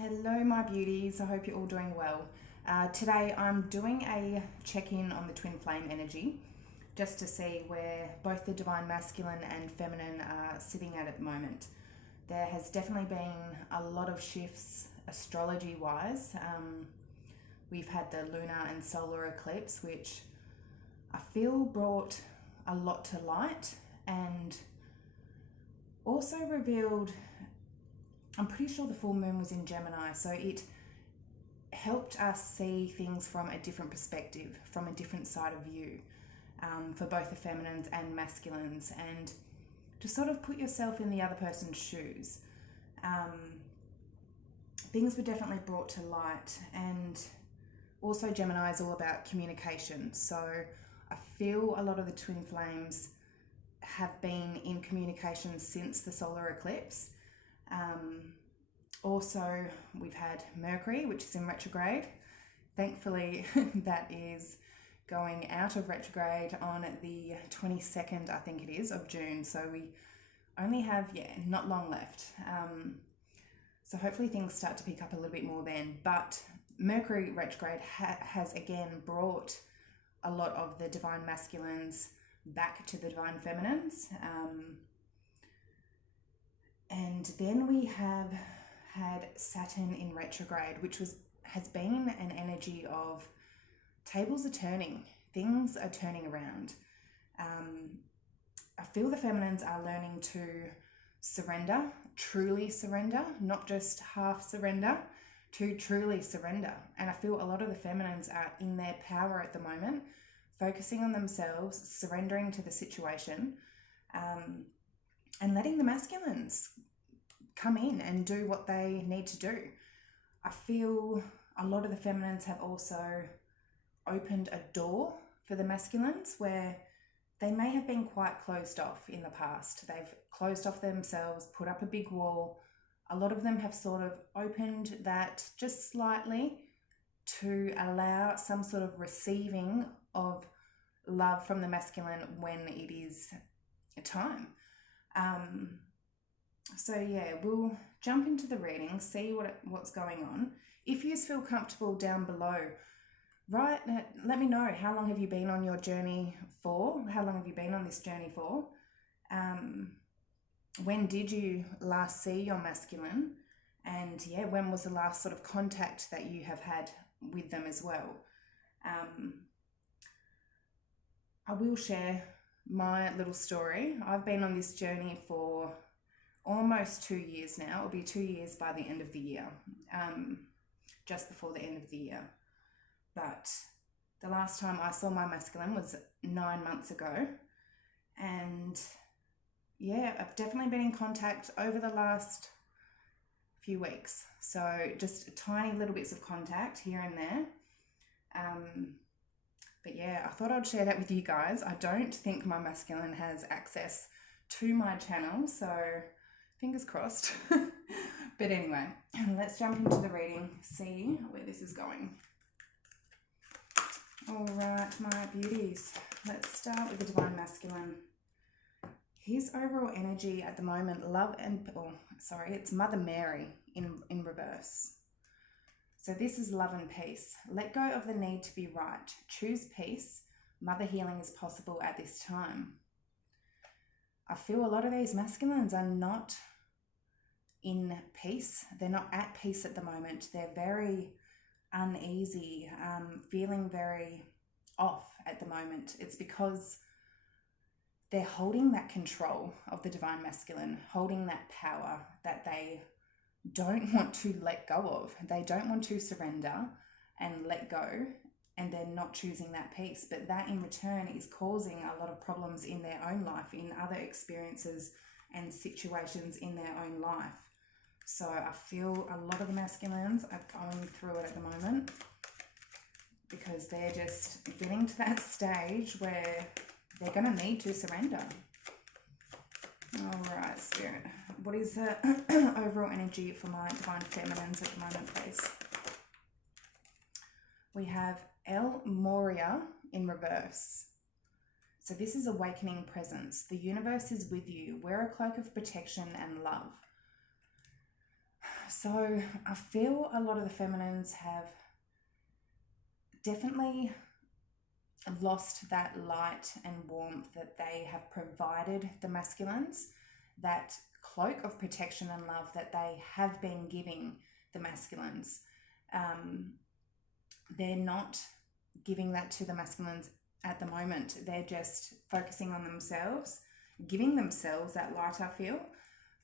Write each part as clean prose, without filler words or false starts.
Hello, my beauties. I hope you're all doing well. Today, I'm doing a check in on the twin flame energy just to see where both the divine masculine and feminine are sitting at the moment. There has definitely been a lot of shifts astrology wise. We've had the lunar and solar eclipse, which I feel brought a lot to light and also revealed. I'm pretty sure the full moon was in Gemini, so it helped us see things from a different perspective, from a different side of view, for both the feminines and masculines, and to sort of put yourself in the other person's shoes. Things were definitely brought to light, and also Gemini is all about communication. So I feel a lot of the twin flames have been in communication since the solar eclipse. Also, we've had Mercury, which is in retrograde. Thankfully, that is going out of retrograde on the 22nd, I think it is, of June. So we only have, not long left. So hopefully things start to pick up a little bit more then. But Mercury retrograde has again brought a lot of the divine masculines back to the divine feminines. And then we have had Saturn in retrograde, which has been an energy of tables are turning, things are turning around. I feel the feminines are learning to surrender, truly surrender, not just half surrender, to truly surrender. And I feel a lot of the feminines are in their power at the moment, focusing on themselves, surrendering to the situation, and letting the masculines come in and do what they need to do. I feel a lot of the feminines have also opened a door for the masculines where they may have been quite closed off in the past. They've closed off themselves, put up a big wall. A lot of them have sort of opened that just slightly to allow some sort of receiving of love from the masculine when it is time. So we'll jump into the reading, see what's going on. If you feel comfortable down below, let me know, how long have you been on your journey for? How long have you been on this journey for? When did you last see your masculine? And when was the last sort of contact that you have had with them as well? I will share my little story. I've been on this journey for almost 2 years now. It'll be 2 years by the end of the year, just before the end of the year. But the last time I saw my masculine was 9 months ago. And I've definitely been in contact over the last few weeks. So just tiny little bits of contact here and there. But I thought I'd share that with you guys. I don't think my masculine has access to my channel, so fingers crossed. But anyway, let's jump into the reading, see where this is going. All right, my beauties. Let's start with the divine masculine. His overall energy at the moment, it's Mother Mary in reverse. So this is love and peace. Let go of the need to be right. Choose peace. Mother healing is possible at this time. I feel a lot of these masculines are not in peace. They're not at peace at the moment. They're very uneasy, feeling very off at the moment. It's because they're holding that control of the divine masculine, holding that power that they don't want to let go of. They don't want to surrender and let go, and they're not choosing that peace. But that in return is causing a lot of problems in their own life, in other experiences and situations in their own life. So I feel a lot of the masculines are going through it at the moment because they're just getting to that stage where they're going to need to surrender. All right, Spirit. What is the overall energy for my divine feminines at the moment, please? We have El Moria in reverse. So this is awakening presence. The universe is with you. Wear a cloak of protection and love. So I feel a lot of the feminines have definitely lost that light and warmth that they have provided the masculines, that cloak of protection and love that they have been giving the masculines. They're not giving that to the masculines at the moment. They're just focusing on themselves, giving themselves that light, I feel.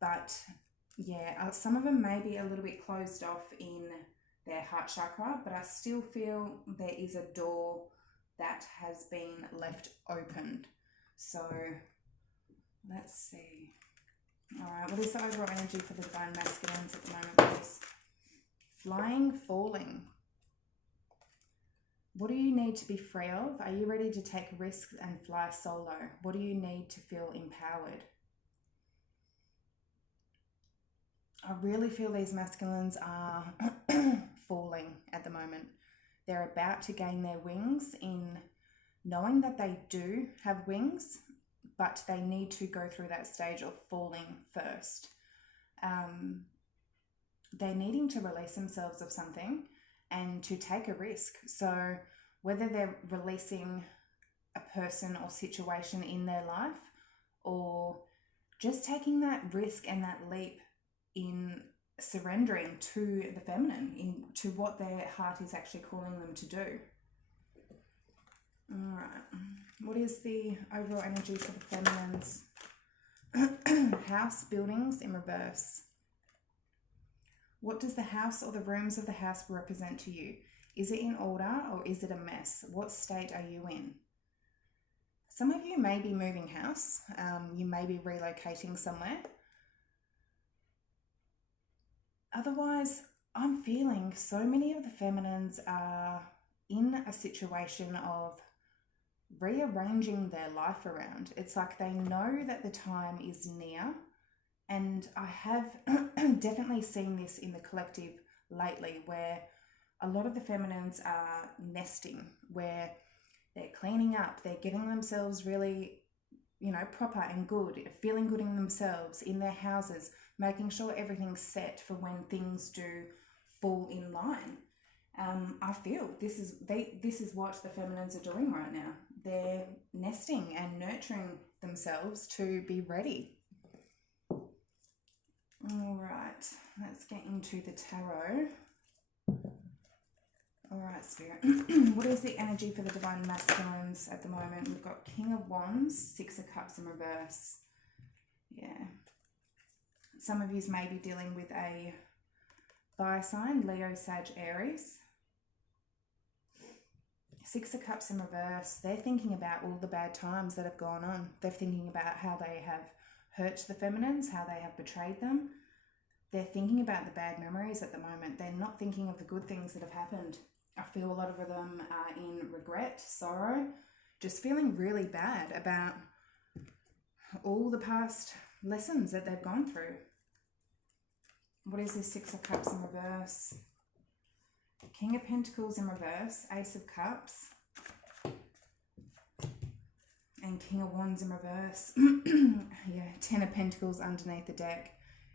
But yeah, some of them may be a little bit closed off in their heart chakra, but I still feel there is a door that has been left opened. So let's see. All right, what is the overall energy for the divine masculines at the moment, please? Flying, falling. What do you need to be free of? Are you ready to take risks and fly solo? What do you need to feel empowered? I really feel these masculines are falling at the moment. They're about to gain their wings in knowing that they do have wings, but they need to go through that stage of falling first. They're needing to release themselves of something and to take a risk. So whether they're releasing a person or situation in their life, or just taking that risk and that leap in surrendering to the feminine, to what their heart is actually calling them to do. All right. What is the overall energy for the feminines? House, buildings in reverse. What does the house or the rooms of the house represent to you? Is it in order or is it a mess? What state are you in? Some of you may be moving house. You may be relocating somewhere. Otherwise, I'm feeling so many of the feminines are in a situation of rearranging their life around. It's like they know that the time is near, and I have definitely seen this in the collective lately, where a lot of the feminines are nesting, where they're cleaning up, they're getting themselves really, proper and good, feeling good in themselves, in their houses, making sure everything's set for when things do fall in line. I feel this is what the feminines are doing right now. They're nesting and nurturing themselves to be ready. All right, let's get into the tarot. All right, Spirit. What is the energy for the divine masculines at the moment? We've got King of Wands, Six of Cups in reverse. Yeah. Some of you may be dealing with a fire sign, Leo, Sag, Aries. Six of Cups in reverse. They're thinking about all the bad times that have gone on. They're thinking about how they have hurt the feminines, how they have betrayed them. They're thinking about the bad memories at the moment. They're not thinking of the good things that have happened. I feel a lot of them are in regret, sorrow, just feeling really bad about all the past lessons that they've gone through. What is this Six of Cups in reverse? King of Pentacles in reverse, Ace of Cups, and King of Wands in reverse. Yeah, Ten of Pentacles underneath the deck.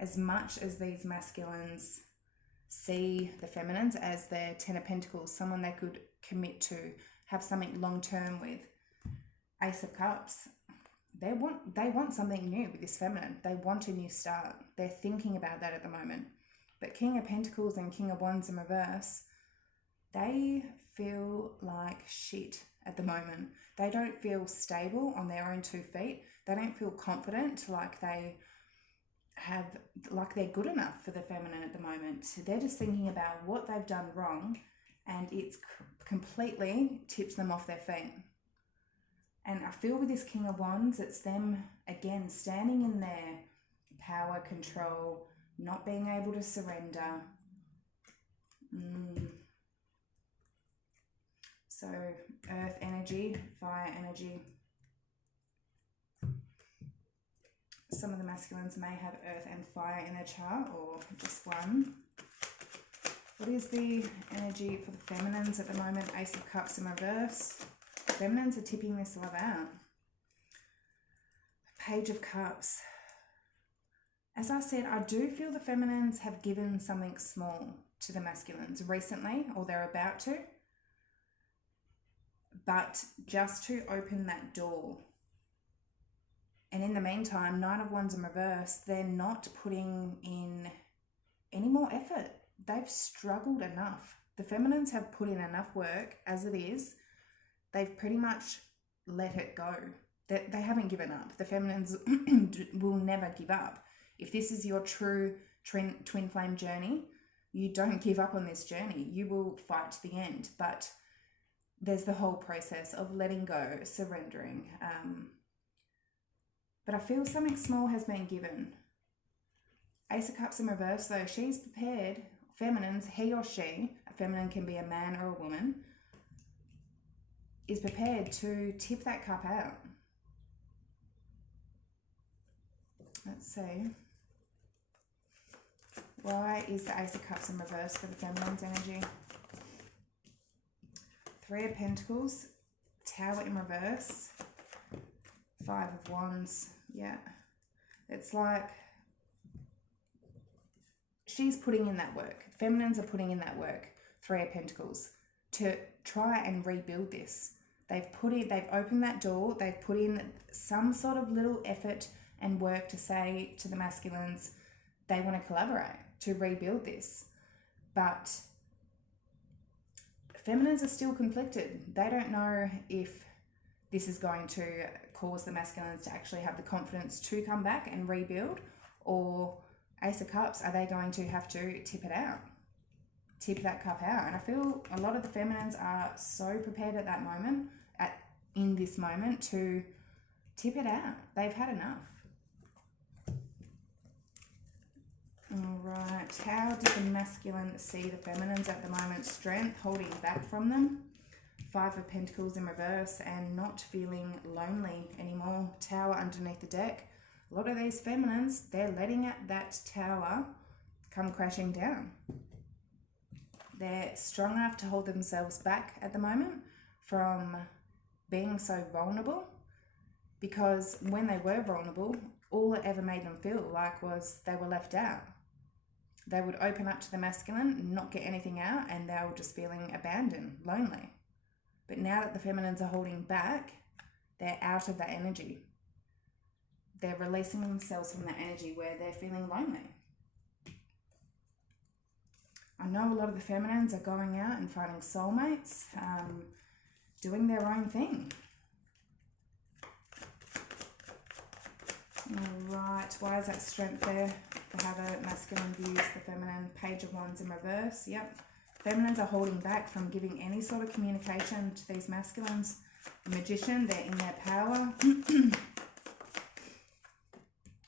As much as these masculines see the feminines as their Ten of Pentacles, someone they could commit to, have something long-term with, Ace of Cups, they want something new with this feminine. They want a new start. They're thinking about that at the moment. But King of Pentacles and King of Wands in reverse, they feel like shit at the moment. They don't feel stable on their own 2 feet. They don't feel confident like they're good enough for the feminine at the moment. They're just thinking about what they've done wrong, and it's completely tipped them off their feet. And I feel with this King of Wands, it's them, again, standing in their power, control, not being able to surrender. So, earth energy, fire energy. Some of the masculines may have earth and fire in their chart, or just one. What is the energy for the feminines at the moment? Ace of Cups in reverse. Feminines are tipping this love out. Page of Cups. As I said, I do feel the feminines have given something small to the masculines recently, or they're about to. But just to open that door. And in the meantime, 9 of Wands in reverse, they're not putting in any more effort. They've struggled enough. The feminines have put in enough work as it is. They've pretty much let it go. They haven't given up. The feminines will never give up. If this is your true twin flame journey, you don't give up on this journey. You will fight to the end. But there's the whole process of letting go, surrendering. But I feel something small has been given. Ace of Cups in reverse, though, she's prepared. Feminines, he or she, a feminine can be a man or a woman, is prepared to tip that cup out. Let's see. Why is the Ace of Cups in reverse for the feminine's energy? 3 of Pentacles, Tower in reverse, 5 of Wands. Yeah, it's like she's putting in that work. Feminines are putting in that work. 3 of Pentacles to try and rebuild this. They've opened that door. They've put in some sort of little effort and work to say to the masculines they want to collaborate to rebuild this. But feminines are still conflicted. They don't know if this is going to cause the masculines to actually have the confidence to come back and rebuild, or Ace of Cups, are they going to have to tip it out? Tip that cup out. And I feel a lot of the feminines are so prepared at that moment, in this moment, to tip it out. They've had enough. All right, how does the masculine see the feminines at the moment? Strength, holding back from them. 5 of Pentacles in reverse, and not feeling lonely anymore. Tower underneath the deck. A lot of these feminines, they're letting that tower come crashing down. They're strong enough to hold themselves back at the moment from being so vulnerable, because when they were vulnerable, all it ever made them feel like was they were left out. They would open up to the masculine, not get anything out, and they were just feeling abandoned, lonely. But now that the feminines are holding back, they're out of that energy. They're releasing themselves from that energy where they're feeling lonely. I know a lot of the feminines are going out and finding soulmates, doing their own thing. All right, why is that strength there? For how the masculine views the feminine. Page of Wands in reverse, yep. Feminines are holding back from giving any sort of communication to these masculines. The Magician, they're in their power.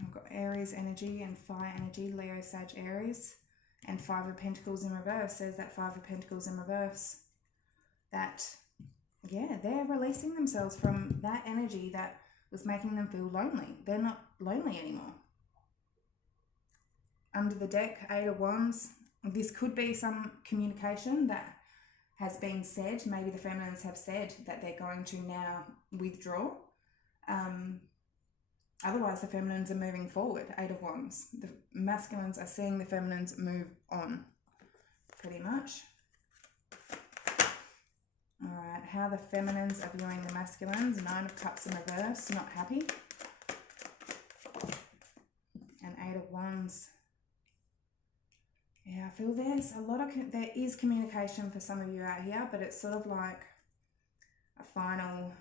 I've got Aries energy and fire energy, Leo, Sag, Aries. And 5 of Pentacles in reverse. There's that 5 of Pentacles in reverse. That, yeah, they're releasing themselves from that energy that was making them feel lonely. They're not lonely anymore. Under the deck, 8 of Wands. This could be some communication that has been said. Maybe the feminines have said that they're going to now withdraw. Otherwise, the feminines are moving forward. 8 of Wands. The masculines are seeing the feminines move on, pretty much. All right, how the feminines are viewing the masculines. 9 of Cups in reverse, not happy. And 8 of Wands. Yeah, I feel there is communication for some of you out here, but it's sort of like a final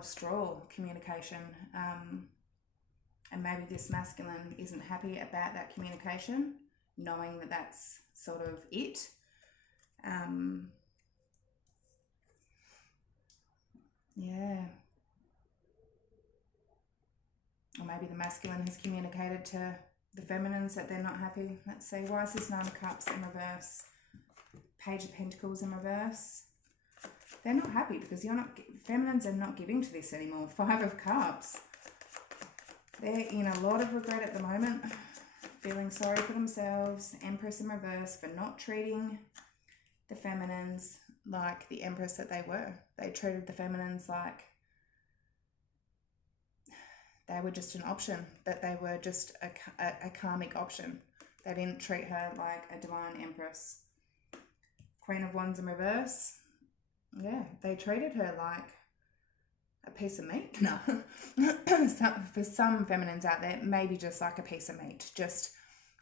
straw communication. And maybe this masculine isn't happy about that communication, knowing that that's sort of it. Yeah. Or maybe the masculine has communicated to the feminines that they're not happy. Let's see, why is this 9 of Cups in reverse? Page of Pentacles in reverse. They're not happy because feminines are not giving to this anymore. 5 of Cups. They're in a lot of regret at the moment, feeling sorry for themselves. Empress in reverse, for not treating the feminines like the Empress that they were. They treated the feminines like they were just an option, that they were just a karmic option. They didn't treat her like a divine empress. Queen of Wands in reverse. Yeah, they treated her like a piece of meat. No. For some feminines out there, maybe just like a piece of meat, just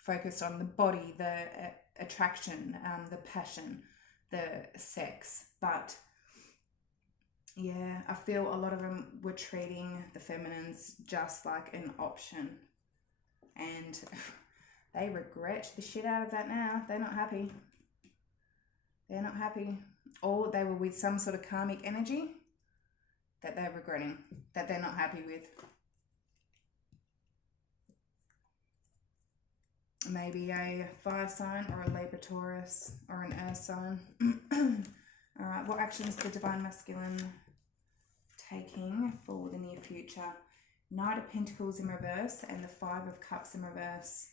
focused on the body, the attraction, the passion, the sex. But yeah, I feel a lot of them were treating the feminines just like an option, and they regret the shit out of that now. They're not happy. They're not happy. Or they were with some sort of karmic energy that they're regretting, that they're not happy with. Maybe a fire sign or a Libra, Taurus, or an earth sign. All right, what actions the Divine Masculine taking for the near future? Knight of Pentacles in reverse and the Five of Cups in reverse.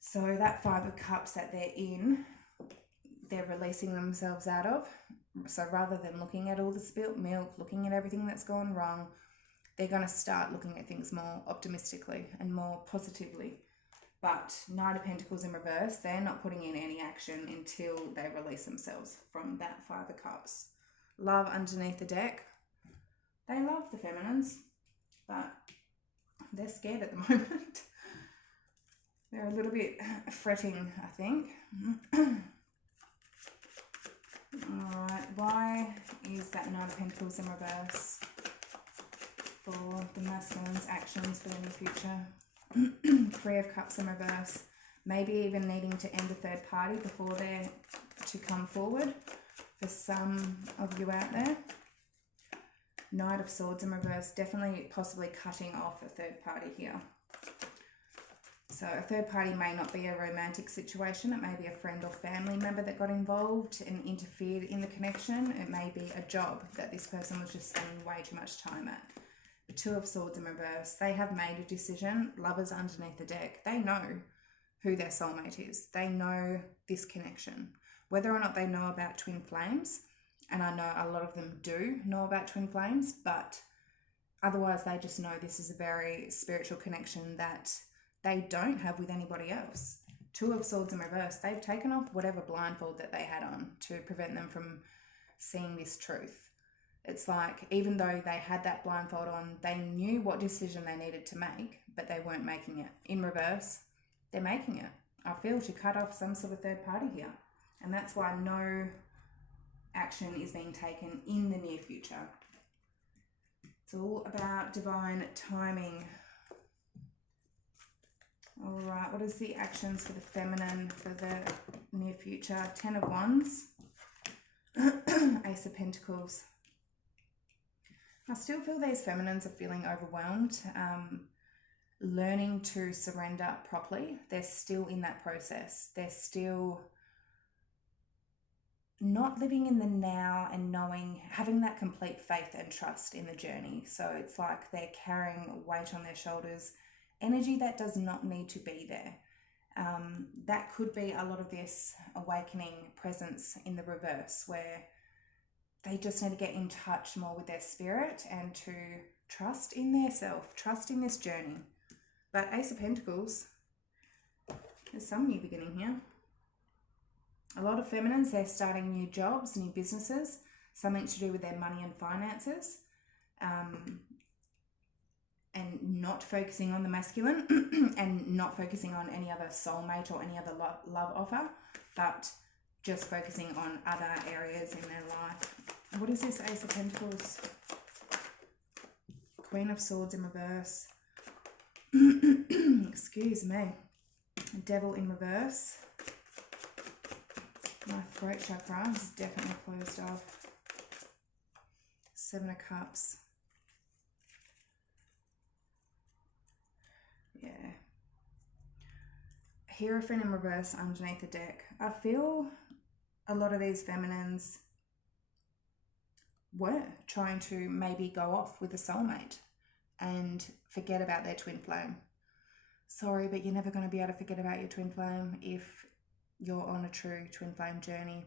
So that Five of Cups that they're in, they're releasing themselves out of. So rather than looking at all the spilt milk, looking at everything that's gone wrong, they're going to start looking at things more optimistically and more positively. But Knight of Pentacles in reverse, they're not putting in any action until they release themselves from that Five of Cups. Love underneath the deck. They love the feminines, but they're scared at the moment. They're a little bit fretting, I think. Alright, why is that Knight of Pentacles in reverse for the masculine's actions for the near future? Three of Cups in reverse. Maybe even needing to end a third party before they're to come forward for some of you out there. Knight of Swords in reverse. Definitely possibly cutting off a third party here. So a third party may not be a romantic situation. It may be a friend or family member that got involved and interfered in the connection. It may be a job that this person was just spending way too much time at. The Two of Swords in reverse. They have made a decision. Lovers underneath the deck. They know who their soulmate is. They know this connection. Whether or not they know about twin flames, and I know a lot of them do know about twin flames, but otherwise they just know this is a very spiritual connection that they don't have with anybody else. Two of Swords in reverse. They've taken off whatever blindfold that they had on to prevent them from seeing this truth. It's like, even though they had that blindfold on, they knew what decision they needed to make, but they weren't making it. In reverse, they're making it. I feel to cut off some sort of third party here. And that's why no action is being taken in the near future. It's all about divine timing. All right, what is the actions for the feminine for the near future? Ten of Wands, Ace of Pentacles. I still feel these feminines are feeling overwhelmed, learning to surrender properly. They're still in that process. They're still not living in the now and knowing, having that complete faith and trust in the journey. So it's like they're carrying weight on their shoulders, energy that does not need to be there. That could be a lot of this awakening presence in the reverse, where they just need to get in touch more with their spirit and to trust in their self, trust in this journey. But Ace of Pentacles, there's some new beginning here. A lot of feminines, they're starting new jobs, new businesses, something to do with their money and finances, and not focusing on the masculine and not focusing on any other soulmate or any other love offer, but just focusing on other areas in their life. What is this Ace of Pentacles? Queen of Swords in reverse. Excuse me. Devil in reverse. My throat chakra is definitely closed off. Seven of Cups. Yeah. Hierophant in reverse underneath the deck. I feel a lot of these feminines were trying to maybe go off with a soulmate and forget about their twin flame. Sorry, but you're never going to be able to forget about your twin flame if you're on a true twin flame journey.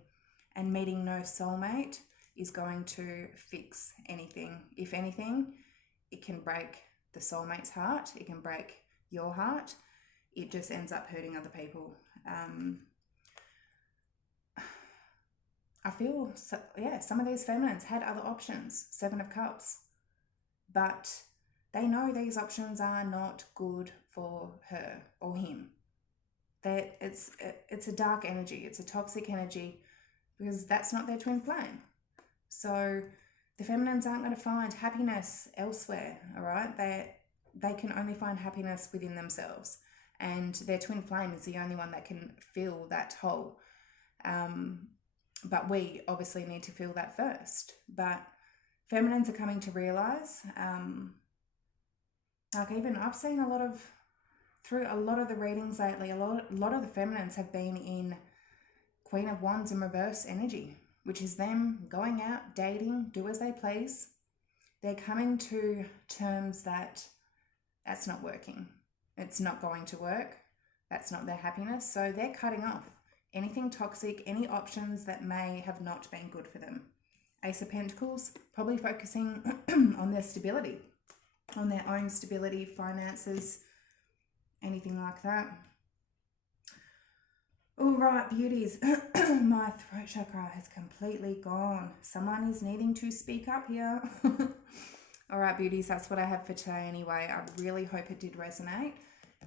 And meeting no soulmate is going to fix anything. If anything, it can break the soulmate's heart. It can break your heart. It just ends up hurting other people. I feel, some of these feminines had other options, 7 of Cups, but they know these options are not good for her or him. That it's a dark energy, it's a toxic energy, because that's not their twin flame. So the feminines aren't going to find happiness elsewhere, all right? They can only find happiness within themselves, and their twin flame is the only one that can fill that hole. But we obviously need to feel that first. But feminines are coming to realize, like even I've seen through a lot of the readings lately, a lot of the feminines have been in Queen of Wands in reverse energy, which is them going out, dating, do as they please. They're coming to terms that that's not working. It's not going to work. That's not their happiness. So they're cutting off anything toxic, any options that may have not been good for them. Ace of Pentacles, probably focusing on their stability, on their own stability, finances, anything like that. All right, beauties. My throat chakra has completely gone. Someone is needing to speak up here. All right, beauties, that's what I have for today anyway. I really hope it did resonate.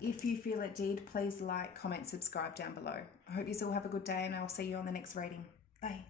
If you feel it did, please like, comment, subscribe down below. I hope you all have a good day, and I'll see you on the next reading. Bye.